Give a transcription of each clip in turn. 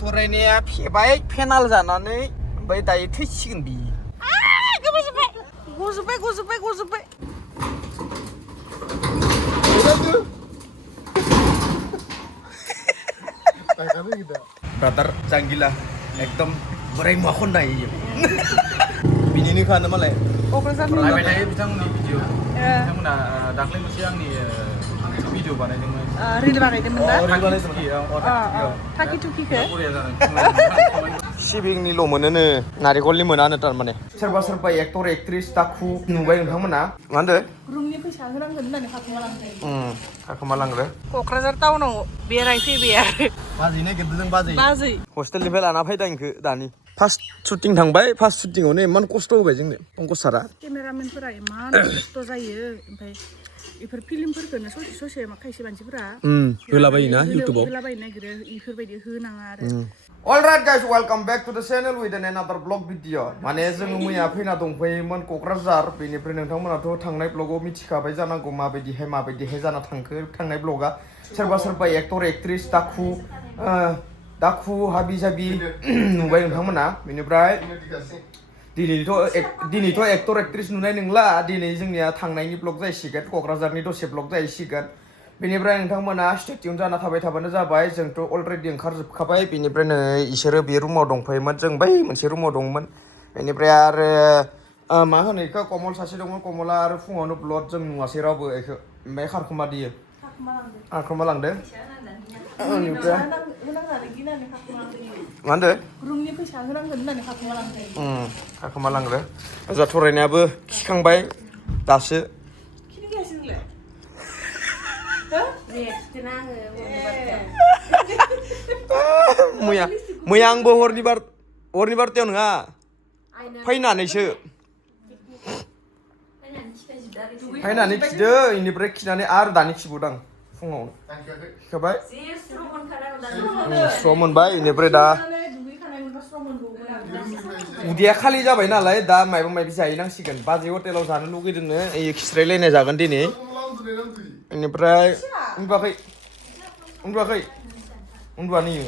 थरायनाया फेबाय फेनाल जानानै ओमफ्राय दायो थैसिगोन बि गजोब्बाय ब्रादार जांगिला एकदम बोराय मुवाखौ नायो बिनिनो खानो मालाय नायबाय थायो बिथांमोननि भिडिअ बिथांमोना दाख्लै मोनसे आंनि भिडिअ बानायदोंमोन रिल बानायदोंमोन ना थाखि थुखिखो सिबिंनिल' मोनोनो नारेंखलनि मोनानो थारमाने सोरबा सोरबा एक्टर एक्ट्रिस दाखु नुबाय नोंथांमोना मा होनदो रुमनि फैसा होनांगोन होननानै खाखोमा लांदो क'क्राझार टाउनाव बेरायफैबाय आरो बाजै नागिरदों जों बाजै हस्टेलनिफ्राय लाना फैदों आंखो दानि फार्स्ट शुटिं थांबाय फार्स्ट शुटिंआवनो इमान खस्थ' होबाय जोंनो पंकज सारा केमेरामेनफोरा इमान खस्थ' जायो ओमफ्राय बेफोर फिल्मफोरखौनो ससे खायसे मानसिफोरा होलाबायोना इउटुबाव होलाबायनो नागिरो इफोरबायदि होनाङा आरो Alright guys, welcome back to the channel with another vlog video. माने जोङो मैया फैना दंफैयोमोन क'क्राझार बेनिफ्राय नोंथांमोनाथ' थांनाय ब्लगाव मिथिखाबाय जानांगौ माबायदिहाय जाना थांखो थांनाय ब्लगा सोरबा सोरबा एक्टर एक्ट्रिस दाखु हाबि जाबि नुबाय नोंथांमोना बेनिफ्राय दिनैथ' एक्टर एक्ट्रिस नुनाय नंला दिनै जोंनिया थांनायनि ब्लग जाहैसिगोन क'क्राझारनि दसे ब्लग जाहैसिगोन बेनिफ्राय नोंथांमोना स्टेटिउन जाना थाबाय थाबानो जाबाय जोंथ' अलरेडि ओंखारजोबखाबाय बेनिफ्राय नै इसोरो बे रुमाव दंफैयोमोन जों बै मोनसे रुमाव दंमोन बेनिफ्राय आरो मा होनो बेखौ कमल सासे दंमोन कमला आरो फुङावनो ब्लड जों नुवासै रावबो बेखौ ओमफ्राय खारखोमा लांदो मा होनदो रुमनि फैसा होनांगोन होननानै खारखोमा लांदो ओजा थरायनायाबो खिखांबाय दासो मैया आंबो हरनि बारथायाव नङा फैनानैसो फैनानै खिदो इनिफ्राय खिनानै आरो दानि खिबावदां फुङाव खिखाबाय स्र' मोनबाय इनिफ्राय दा उदैया खालि जाबाय नालाय दा माबा माबि जाहैनांसिगोन बाजै हटेलाव जानो लुगैदोंनो खिस्रायलायनाय जागोन दिनै बेनिफ्राय उन्दुवाखै उन्दुवानो इयो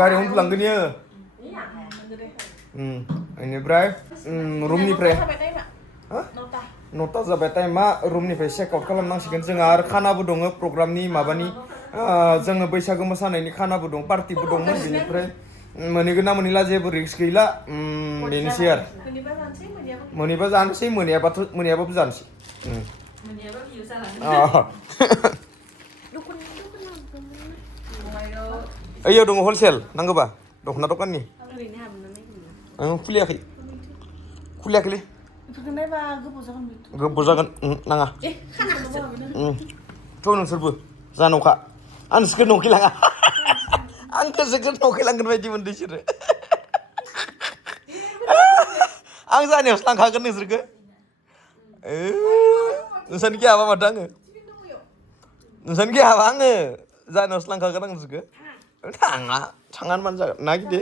गारियाव उन्दुलांगोन इयो बेनिफ्राय रुमनिफ्राय 9ता जाबाय टाइमा रुमनिफ्राय चेक आउट खालामनांसिगोन जोंहा आरो खानाबो दङ प्रग्रामनि माबानि जोङो बैसागो मोसानायनि खानाबो दं पार्टिबो दंमोन बेनिफ्राय मोनहैगोन ना मोनहैला जेबो रिक्स गैला बेनोसै आरो मोनहैबा जानोसै मोनहैयाबाबो जानोसै ओइयाव दङ हलसेल नांगौबा दख'ना दखाननि खुलियाखैलै गोबाव जागोन नाङा थ' नोंसोरबो जानावखा आं नोंसोरखौ नंखैलाङा आंखौसो नंखैलांगोन बायदि मोनदों बिसोरो आं जानायावसो लांखागोन नोंसोरखौ नोंसानि गियाबा माथो आङो नोंसानि गियाबा आङो जानायावसो लांखागोन आं नोंसोरखौ थाङानो मानो जागोन ना गिदे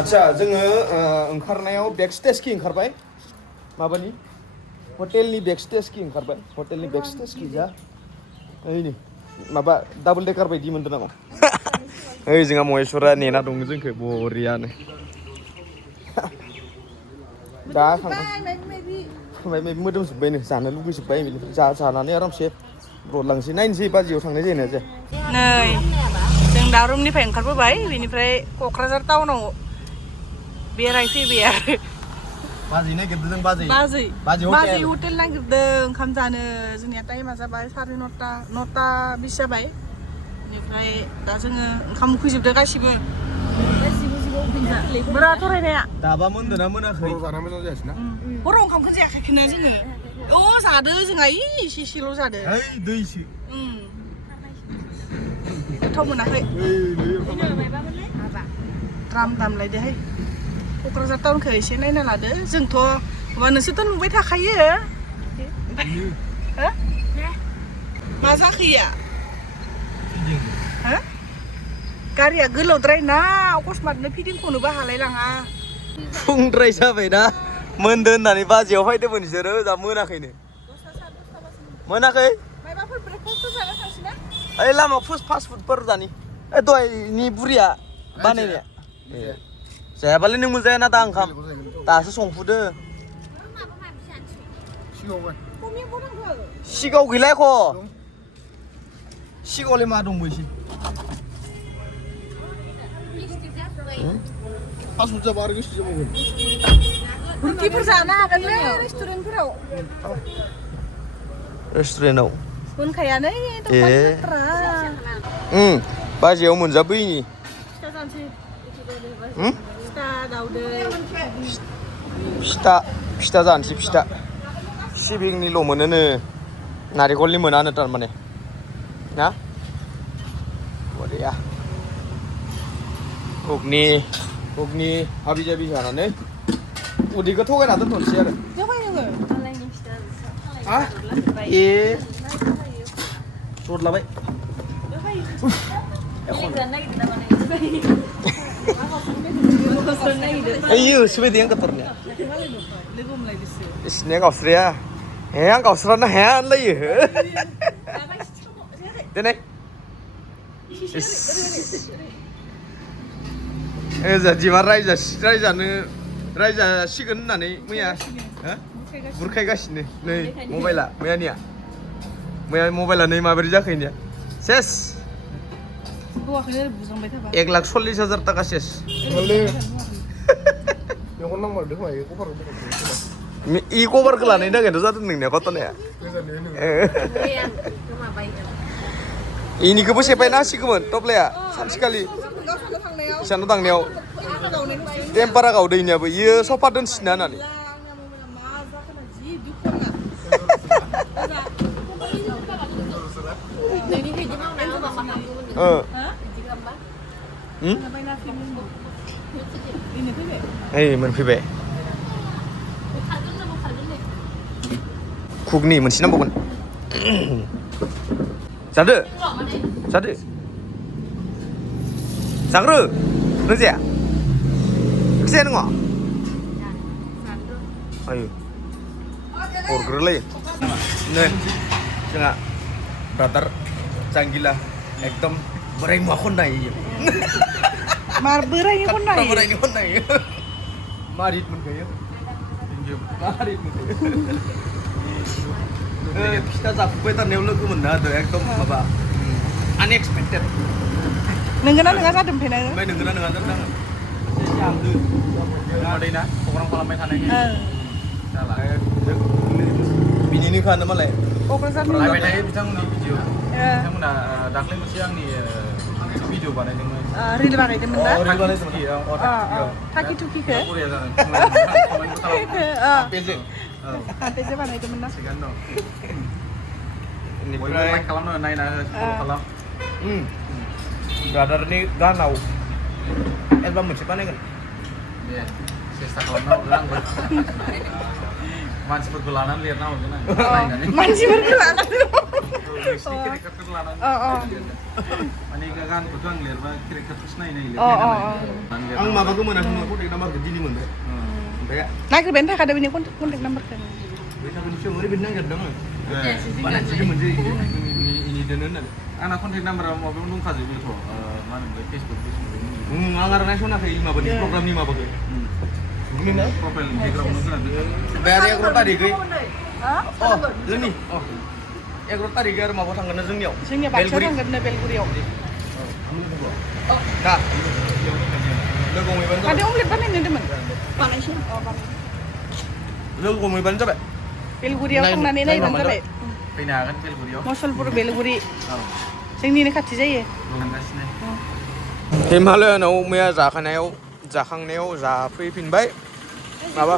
आदसा जोङो ओंखारनायाव बेक स्टेजखि ओंखारबाय माबानि हटेलनि बेक स्टेजखि ओंखारबाय हटेलनि बेक स्टेजखि जा ओइनै माबा डाबल डेकार बायदि मोनदों नामा ओइ जोंहा महेसरा नेना दङ जोंखौ बरियानो दा माबा मोदोमजोब्बायनो जानो लुगैजोब्बाय बेनिफ्राय जानानै आरामसे ब्रदलांसै नायनोसै बाजियाव थांनाय जायो ना जाया नै जों दा रुमनिफ्राय ओंखारबोबाय बेनिफ्राय क'क्राझार टाउनाव बेरायफैबाय आरो बाजै नागिरदों जों बाजै हटेल नागिरदों ओंखाम जानो जोंनिया टाइमा जाबाय 9:30 जाबाय बेनिफ्राय दा जोङो ओंखाम उखैजोबदों गासिबो बोरा थरायनाया दाबा मोनदोंना मोनाखै जाना मोजां जायासै ना हराव ओंखामखौ जायाखैना जोङो जादो जोंहा एसेल' जादो दैसो गोथाव मोनाखै द्राम दामलायदोहाय क'क्राझार टाउनखौ एसे नायना लादो जोंथ' नोंसोरथ' नुबाय थाखायो मा जाखैया गारिया गोलावद्राय ना अकस्मातनो फिदिंख'नोबो हालायलाङा फुंद्राय जाबाय ना मोनदो होननानै बाजियाव फैदोंमोन बिसोरो दा मोनाखैनो मोनाखै मायबाफोर ब्रेकफास्ट जानो थांसै ना ओइ लामा फास्ट फुडफोर जानि ओइ दहायनि बुरिया बानायनाया जायाबालाय नों मोनजायाना दा ओंखाम दासो संफुदो सिगाङाव गैला एख' सिगाङावलाय मा दंबो एसे फास्ट फुड जाबा आरो गोसो जाबावगोन रुटिफोर जानो हागोनलै रेस्टुरेन्टफोराव रेस्टुरेन्टआव मोनखायानो बाजैयाव मोनजाबोयनि फिथा जानोसै फिथा दाउदै फिथा जानोसै फिथा सिबिंनिल' मोनोनो नारेंखलनि मोनानो थारमाने ना बरिया घुगनि हाबि जाबि जानानै उदैखौ थगायना दोनथ'नोसै आरो जोबाय नोङो हा जरलाबाय Ayo, sebaik yang kotornya. Isnya gausria. Yang gausrana hand lah ya. Dene. Jadi raja sigen nane muya. Burkaigasini. Nei, mobile muya niya. Muya mobile nei maberi jakhainya. Ses. 1,40,000 टाका सेस इ कभारखौ लानायनि थाखायथ' जादों नोंनिया घटनाया इनिखौबो सेफायना होसिगौमोन टप्लाया सानसेखालि इसानाव थांनायाव टेम्पारा गावदो इनियाबो इयो सफा दोनसिना होननानै मोनफैबाय घुगनि मोनसे नांबावगोन जादो जाग्रो नों जाया जाया नङा आयो हरग्रोलायो नै जोंहा ब्रादार जांगिला एकदम बोराय मुवा खननायो मार बोरायनि खननायो मारित मोनखायो फिथा जाफुबाय थानायाव लोगो मोननो हादो एकदम माबा आनएक्सपेक्टेड नोंगोना नोङा जादों फेना ओमफ्राय नोंगोना नोङा जादों ना प्रग्राम खालामबाय थानायनि बिनिनो खानो मालाय नायबाय थायो बिथांमोननि भिडिअ बिथांमोना दाख्लै मोनसे आंनि भिडिअ बानायदोंमोन रिल बानायदोंमोन ना रिल बानायदोंमोन थाखि थुखिखो बरिया जादों बेजे बानायदोंमोन ना थिगानो दं बयबो लाइक खालामनो नायना फल' खालाम ब्रादारनि गानाव एलबाम मोनसे बानायगोन दे सेस्था खालामना हरगोन आंबो मानसिफोरखौ लानानै लिरना हरगोन आं नायनानै मानसिफोरखौ लानानै केरेक्टारफोरखौ लानानै माने गानखौथ' आं लिरबा केरेक्टारखौसो नायै आं माबाखौ मोनाखै कन्टेक्ट नाम्बारखौ दिनै मोनबाय ओमफ्राय नागिरबायानो थाखादों बेनि कन्टेक्ट नाम्बारखौ बैसागुनि ओरैबायदि नागिरदों बानायसिगोन मोनसे इनि दोनो होननानै आंना कन्टेक्ट नाम्बारा माबायाव दंखाजोबोथ' मा होनो फेसबुक आं आरो नायसनाखै माबानि प्रग्रामनि माबाखौ प्रफाइल बेकग्राउन्डआव गोनां बे आरो 11 तारिखै जोंनि 11 तारिखै आरो माबा थांगोन जोंनियाव बाक्सायाव थांगोन बेलगुरियाव दा लोगो हमहैबानो माने अमलेट बानायनो होनदोंमोन बानायसै लोगो हमहैबानो जाबाय बेलगुरियाव थांनानै नायबानो जाबाय फैनो हागोन बेलगुरियाव मसलपुर बेलगुरि जोंनिनो खाथि जायो थांगासिनो हिमालयानाव मैया जाखांनायाव जाफैफिनबाय माबा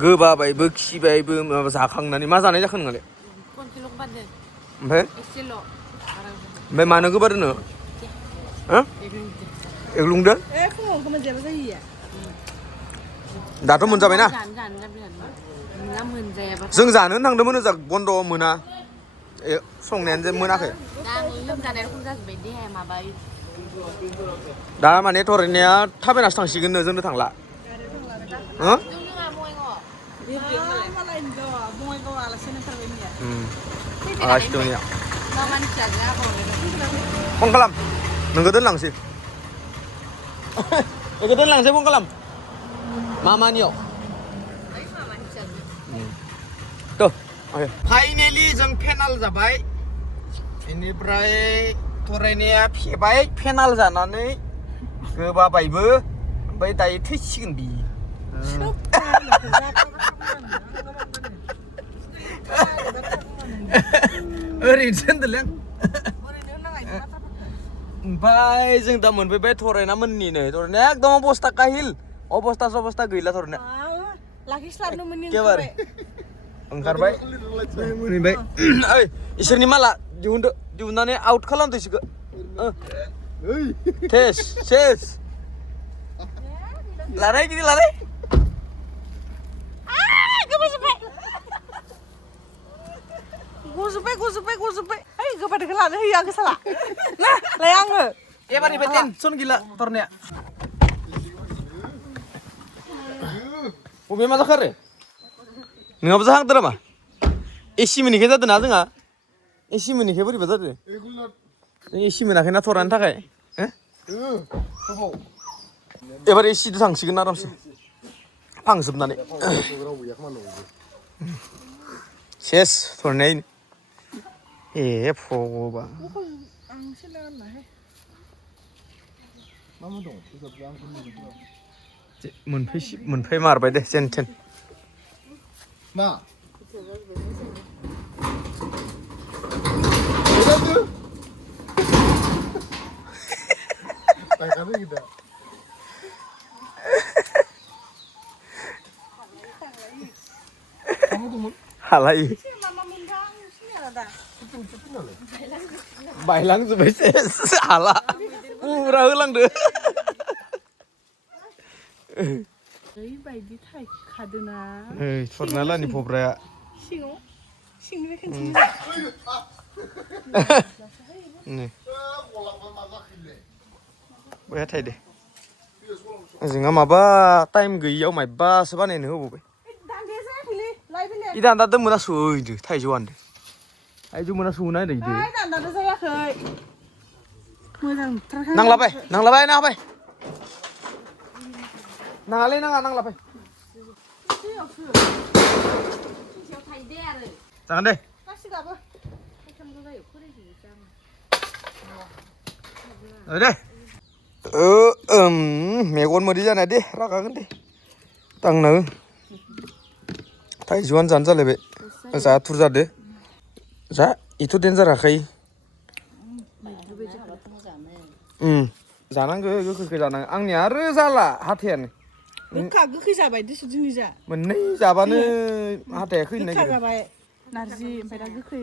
गोबाबायबो खिबायबो माबा जाखांनानै मा जानाय जाखो नोंलाय ओमफ्राय मानो गोबादो नो एग्लुंदो दाथ' मोनजाबायना जों जानो थांदोंमोन ओजा बन्द' मोना संनायानो जे मोनाखै दा माने थरायनाया थाबायनासो थांसिगोन जोंनो थांला Hah? malah Indo, bunga kau alasan yang terlalu ya. Alas dunia. Naman jaga apa? Pongkalam. Nunggutin lang sih. Nunggutin lang sih pongkalam. Mama niyo. Tuh. Oke. Finally जों पेनाल जाबाय. बेनिफ्राय थरायनाया फेबाय पेनाल जानानै गोबाबायबो ओमफ्राय दायो थैसिगोन बि. ओरैनोसो होनदोंलै आं. ओमफ्राय जों दा मोनफैबाय थरायना मोननिनो थरायनाया एकदम अबस्था काहिल अबस्था गैला थरायनाया लाखिस्लाबनो मोनि एखेबारे ओंखारबाय मोनहैबाय ओइ इसोरनि माला दिहुननानै आउट खालामदो इसोरखौ सेस लानाय गिदिर लानाय गजोब्बाय ओइ गोबादैखौ लानो होयो आंखौ साला ना लाय आङो एबारनिफ्राय टेनसन गैला थरनाया बबे मा जाखो आरो नोंहाबो जाहांदो नामा एसि मोनैखाय जादों ना जोंहा एसि मोनैखाय बोरैबा जादों जों एसि मोनाखैना थरानि थाखाय एबार एसिजों थांसिगोन आरामसे फांजोबनानै सेस थरनाया ए फगबा मोनफैमारबाय दे जेन थेन मा हालायो बायलांजोब्बाय सेस हाला फुरा होलांदो ओरैबायदि थाइखादोना थरना लानि फब्राया सिङाव सिंनिफ्राय खनसे बया थायदे जोंहा माबा टाइम गैयियाव मायबासो बानायनो होबावबाय दान्दाया जायाखैलै लायफैलै इ दान्दा मोना सैदो थाइजौआनो थाइजौ मोना सौना नायदो ओइ दान्दाया जायाखै मोजां नांलाबाय नाङालै नांलाबाय जागोन दे गासिगाबो दे मेगन मोदै जानाय दे रागागोन दे दांनो थाइजौआनो जानो जालायबाय जा थुर जादो जा इथ' देन्जार जाखायो जानांगौ गोखैखौ जानांगौ आंनिया आरो जाला हाथायानो गोखा गोखै जाबाय दिसु दिनै जा मोननै जाबानो हाथाया खैनो गोखा नागिरो जाबाय नारजि ओमफ्राय दा गोखै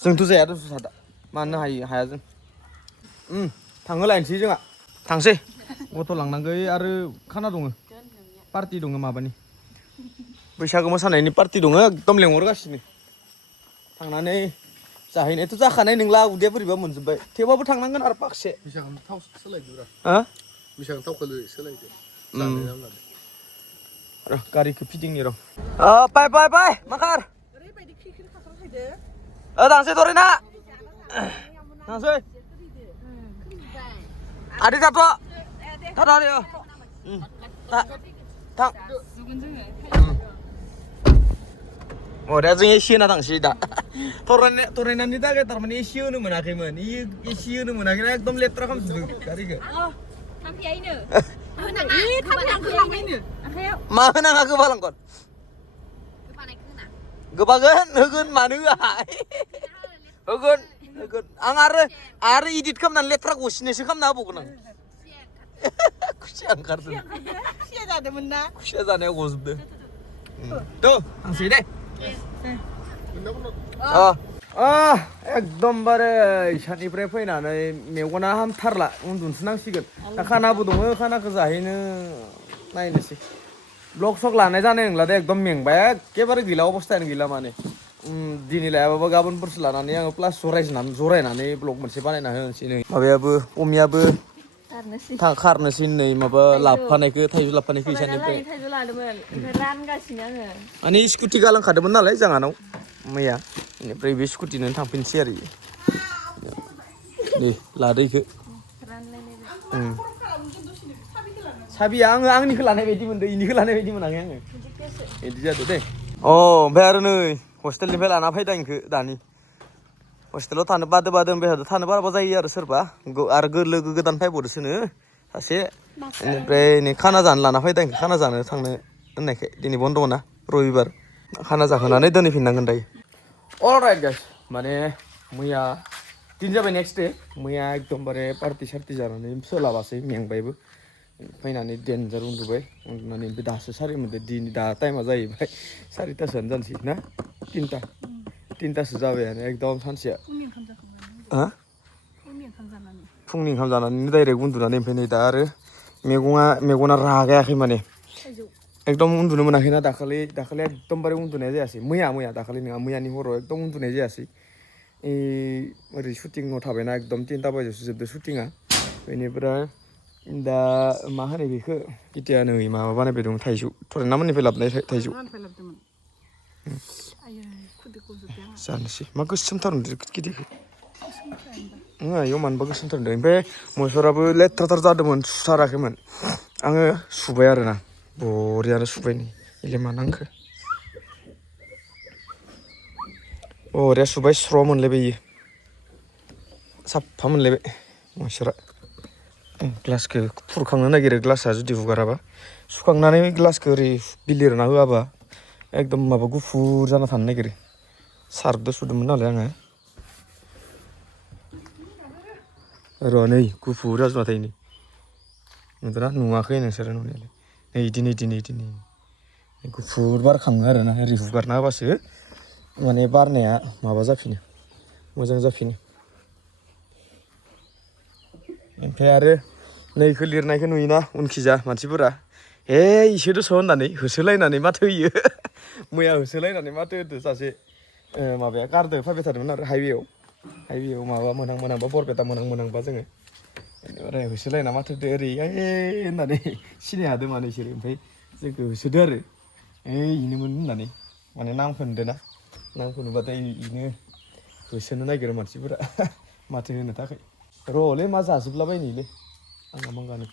जोंथ' जाया दस सादा मानो हाया जों थांहोलायनोसै जोंहा थांसै गथ' लांनांगौ आरो खाना दङ पार्टि दङ माबानि बैसागो मोसानायनि पार्टि दङ एकदम लेंहरगासिनो थांनानै जाहैनायथ' जाखानाय नंला उदैया बोरैबा मोनजोब्बाय थेवबाबो थांनांगोन आरो पाकसे बिसाखौ थाव सोलायदोब्रा हा बिसाखौ थावखौ सोलायदो र' गारिखौ फिदिंनि र' पाय माखार ओरैबायदि खिखिर खाखार फैदो थांसै थरेना थांसै आदै थाथ' थाथ' थां दा जों एसि होना थांसै दा थरायनायनि थाखाय थारमाने एसि होनो मोनाखैमोन एसि होनो मोनाखैना एकदम लेथ्रा खालामजोबदों गारिखौ मा होनाङा गोबालांगोन गोबागोन होगोन मानो होआ होगोन आं आरो इदिट खालामनानै लेथ्रा गसिनोसो खालामना होबावगोन आं खुसिया ओंखारदों खुसिया जादोंमोन ना खुसिया जानायाव गजोबदो थ' थांसै दे एकदमबारे इसानिफ्राय फैनानै मेगना हामथारला उन्दुनोसो नांसिगोन दा खानाबो दङ खानाखौ जाहैनो नायनोसै ब्लग सक लानाय जानाय नंला दे एकदम मेंबाय एखेबारे गैला अबस्थायानो गैला माने दिनै लायाबाबो गाबोनफोरसो लानानै आङो प्लास जरायनानै ब्लग मोनसे बानायना होनोसै नै माबायाबो अमियाबो खारनोसै नै माबा लाबोफानायखौ थाइजौ लाबोफानायखौ इसानिफ्राय थाइजौ लादोंमोन ओमफ्राय रानगासिनो आङो माने स्कुटि गालांखादोंमोन नालाय जोंहानाव मैया बेनिफ्राय बे स्कुटिनो थांफिनसै आरो दे लादो इखो साबिया आङो आंनिखौ लानाय बायदि मोनदों इनिखौ लानाय बायदि मोनाखै आङो बिदि जादो दे ओमफ्राय आरो नै हस्टेलनिफ्राय लाना फैदों इखो दानि हस्टेलाव थानो बादो ओमफ्राय थानो बाराबा जायो आरो सोरबा आरो लोगो गोदान फैबावदोसोनो सासे बेनिफ्राय नै खाना जानो लाना फैदों खाना जानो थांनो होननायखाय दिनै बन्द' मोना रबिबार खाना जाहोनानै दोनहैफिननांगोन दायो अलराइट गाइस माने मैया दिन जाबाय नेक्स्ट दे मैया एकदमबारे पार्टि सार्टि जानानै सोलाबासै मेंबायबो फैनानै देनजार उन्दुबाय उन्दुनानै ओमफ्राय दासो सारि मोनदों दा टाइमा जाहैबाय 4थासोआनो जानोसै ना 3थासो जाबायानो एकदम सानसेया फुंनि ओंखाम जानानै डाइरेक्ट उन्दुनानै ओमफ्राय नै दा आरो मेगना रागायाखै माने एकदम उन्दुनो मोनाखैना दाखालि एकदमबारे उन्दुनाय जायासै मैया दाखालि नङा मैयानि हराव एकदम उन्दुनाय जायासै ओरै शुटिंआव थाबायना एकदम 3ता बाजियावसो जोबदो शुटिंआ बेनिफ्राय दा मा होनो बेखौ इथिया नै माबा बानायबाय दं थाइजौ थरेना मोननिफ्राय लाबोनाय थाइजौ जानोसै मा गोसोमथार नुदों गिदिरखौ इयाव मानोबा गोसोमथार नुदों ओमफ्राय मोसराबो लेथ्राथार जादोंमोन सुथाराखैमोन आङो सुबाय आरोना बरियानो सुबाय नै इलाय मा नांखो बरिया सुबाय स्र' मोनलायबाय इयो साफा मोनलायबाय मोसरा ग्लासखौ खुरखांनो नागिरो ग्लासा जुदि हुगाराबा सुखांनानै ग्लासखौ ओरै बिलिरना होआबा एकदम माबा गुफुर जाना थानो नागिरो सार्फदो सुदोंमोन नालाय आङो र' नै गुफुर जाजोबना थायो नै नुदोंना नुवाखै नोंसोरो नुनायालाय नै इदि गुफुर बारखाङो आरोना ओरै हुगारना होबासो माने बारनाया माबा जाफिनो मोजां जाफिनो ओमफ्राय आरो नैखौ लिरनायखौ नुयोना उनखिजा मानसिफोरा हे इसोरसो होननानै होसोलायनानै माथो होयो मैया होसोलायनानै माथो होदो सासे माबाया कारदो फैबाय थादोंमोन आरो हाइवेआव माबा मोनहांबा बरपेटा मोनहांबा जोङो बेनिफ्राय होसोलायना माथो होदो ओरै होननानै सिनाय हादों माने इसोरो ओमफ्राय जोंखौ होसोदो आरो इनोमोन होननानै माने नामखौ नुदोंना नामखौ नुबाथाय इनो होसोनो नागिरो मानसिफोरा माथो होनो थाखाय र'लै मा जाजोबलाबायनोलै आंना मांगानो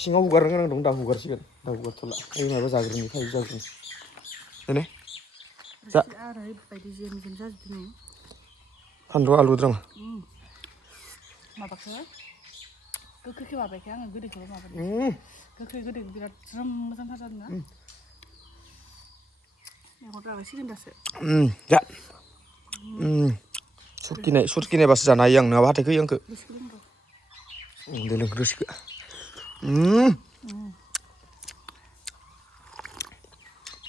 सिङाव हुगारनो गोनां दं दा हुगारसिगोन दा हुगारथ'ला ओइ माबा जाग्रोनि थाइजौ जाग्रोनि देने जा फानलु आलु द्रामा माबाखौ गोखैखौ माबायखै आङो गोदैखौ माबादों गोखै बिराद ज्रोम मोजांथार जादों ना मेगन रागासिगोन दासो जा सुरखिनायबासो जानो हायो आं नङाबा हाथाइखौ होयो आंखौ दे लोंखो रोसिखौ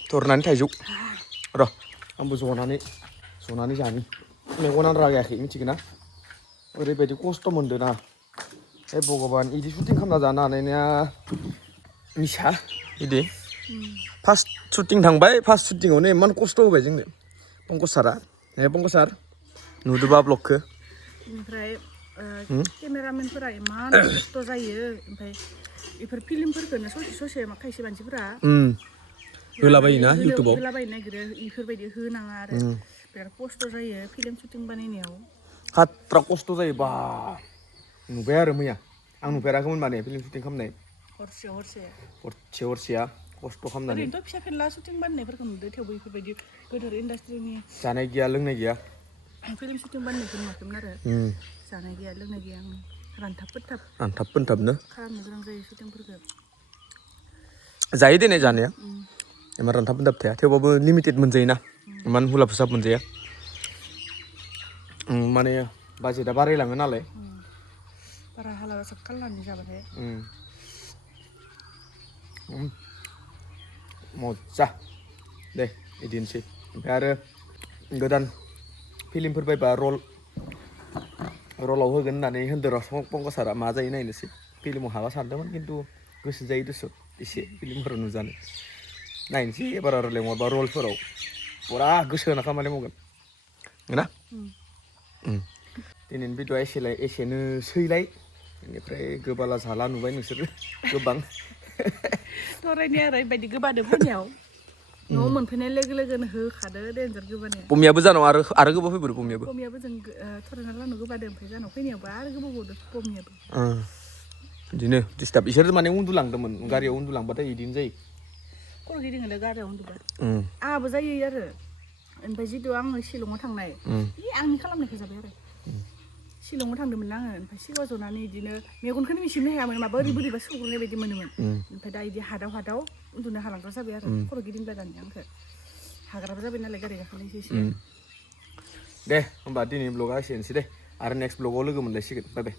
थरनानै थाइजौ र' आंबो जनानै जानि मेगनानो रागायाखै मिथिगोन ना ओरैबायदि खस्थ' मोनदों ना हे भगबान इदि शुटिं खालामना जानो हानायनिया मिसा इदि फार्स्ट शुटिं थांबाय फार्स्ट शुटिंआवनो इमान खस्थ' होबाय जोंनो पंकज सार नुदोबा ब्लगखौ बेनिफ्राय केमेरामेनफोरा इमान खस्थ' जायो ओमफ्राय बेफोर फिल्मफोरखौनो ससे खायसे मानसिफोरा होलाबायोना इउटुबाव होलाबायनो नागिरो इफोरबायदि होनाङा आरो बिराद खस्थ' जायो फिल्म शुटिं बानायनायाव खाट्रा खस्थ' जायो बा नुबाय आरो मैया आं नुफेराखैमोन माने फिल्म शुटिं खालामनाय हरसेया खस्थ' खालामनानै ओरैनोथ' फिसा फेनला शुटिं बानायनायफोरखौ नुदो थेवबो बेफोरबायदि गोदोर इन्डास्ट्रिनि जानाय गैया लोंनाय गैया फिल्म शुटिं बानायनायखौ नुवाखैमोन आरो जानाय गैया लोंनाय गैया रानथाब फोनथाबनो खालामनो गोनां जायो शुटिंफोरखौ जायो दिनै जानाया इमान रानथाब फोनथाब थाया थेवबाबो लिमिटेड मोनजायोना इमान हुलाब हुसाब मोनजाया माने बाजेटआ बारायलाङो नालाय बारा हालाबा साब खालामनानै जाबाथाय मजा दे बिदिनोसै ओमफ्राय आरो गोदान फिल्मफोर बायबा रलाव होगोन होननानै होनदों र' पंकज सारा मा जायो नायनोसै फिल्माव हाबा सानदोंमोन खिन्थु गोसो जायो दस' एसे फिल्मफोराव नुजानो नायनोसै एबार आरो लेंहरबा रलफोराव फुरा गोसो होना खामानि मावगोन ना दिनैनि भिडिअ'आ एसेनोसैलाय बेनिफ्राय गोबाला जाला नुबाय नोंसोरो गोबां थरायनाया ओरैबायदि गोबादो फैनायाव न'आव मोनफैनाय लोगो लोगोनो होखादो देन्जार गोबानाया पमियाबो जानाव आरो गोबाव फैबाय पमियाबो पमियाबो जों थरायना लानो गोबादो ओमफ्राय जानाव फैनायावबो आरो गोबावबावदो पमियाबो बिदिनो डिस्टार्ब इसोर माने उन्दुलांदोंमोन गारियाव उन्दुलांबाथाय बिदिनो जायो खर' गिदिङोलै गारियाव उन्दुबा आंहाबो जायो आरो ओमफ्राय जितु आङो शिलंआव थांनाय आंनि खालामनायखौ जाबाय आरो शिलंआव थांदोंमोन आङो ओमफ्राय सिगाङाव जनानै बिदिनो मेगनखौनो मिसिनो हायामोन माबा बोरैबा सौग्रोनाय बायदि मोनोमोन ओमफ्राय दा बिदि हादाव उन्दुनो हालांग्रा जाबाय आरो खर' गिदिंब्ला दानिया आंखौ हाग्राबो जाबाय नालाय गारि गाखोनायसो एसे दे होमबा दिनै ब्लगा एसेनोसै दे आरो नेक्स्ट ब्लगाव लोगो मोनलायसिगोन बाय बाय